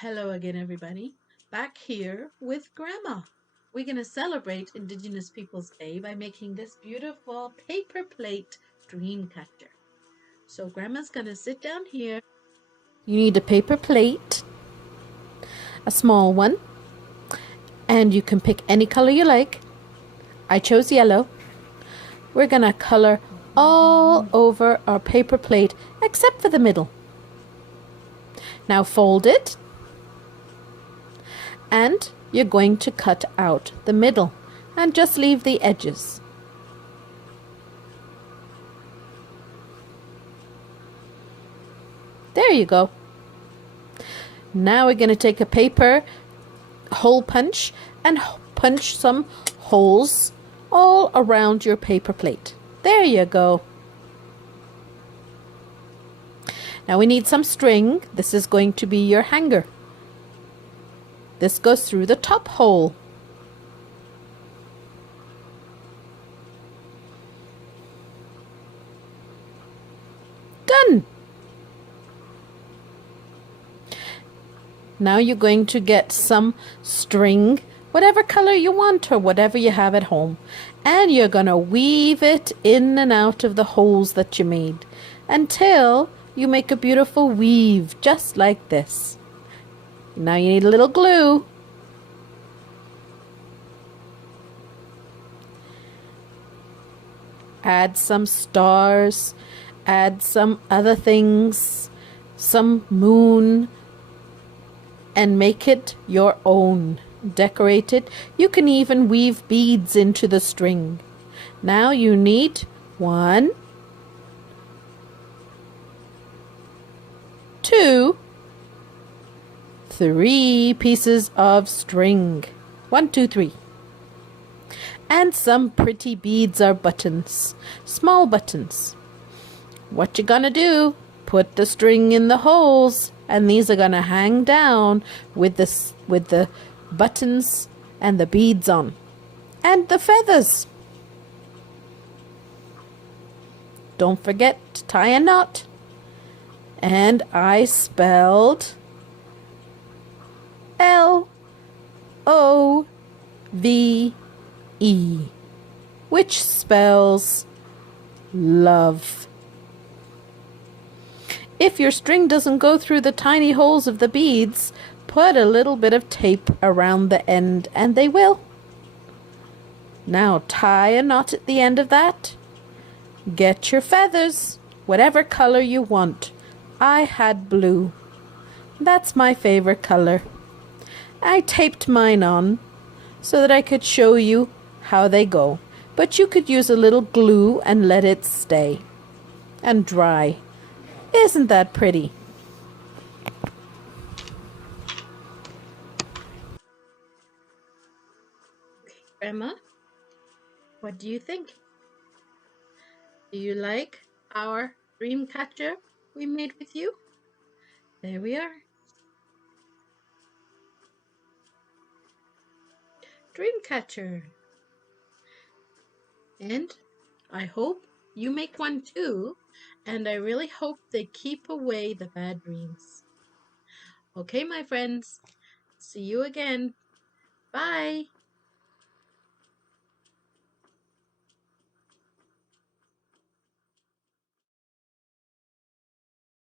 Hello again, everybody. Back here with Grandma. We're going to celebrate Indigenous Peoples Day by making this beautiful paper plate dream catcher. So Grandma's going to sit down here. You need a paper plate, a small one, and you can pick any color you like. I chose yellow. We're going to color all over our paper plate except for the middle. Now fold it. And you're going to cut out the middle and just leave the edges. There you go. Now we're going to take a paper hole punch and punch some holes all around your paper plate. There you go. Now we need some string. This is going to be your hanger. This goes through the top hole. Done! Now you're going to get some string, whatever color you want or whatever you have at home. And you're going to weave it in and out of the holes that you made until you make a beautiful weave just like this. Now you need a little glue. Add some stars, add some other things, some moon, and make it your own. Decorate it. You can even weave beads into the string. Now you need 1, 2, 3 pieces of string. 1, 2, 3. And some pretty beads or buttons. Small buttons. What you gonna do? Put the string in the holes, and these are gonna hang down with the buttons and the beads on. And the feathers. Don't forget to tie a knot. And I spelled L-O-V-E, which spells love. If your string doesn't go through the tiny holes of the beads, put a little bit of tape around the end and they will. Now tie a knot at the end of that. Get your feathers, whatever color you want. I had blue. That's my favorite color. I taped mine on so that I could show you how they go. But you could use a little glue and let it stay and dry. Isn't that pretty? Grandma, what do you think? Do you like our dream catcher we made with you? There we are. Dreamcatcher. And I hope you make one too, and I really hope they keep away the bad dreams. Okay, my friends, see you again. Bye.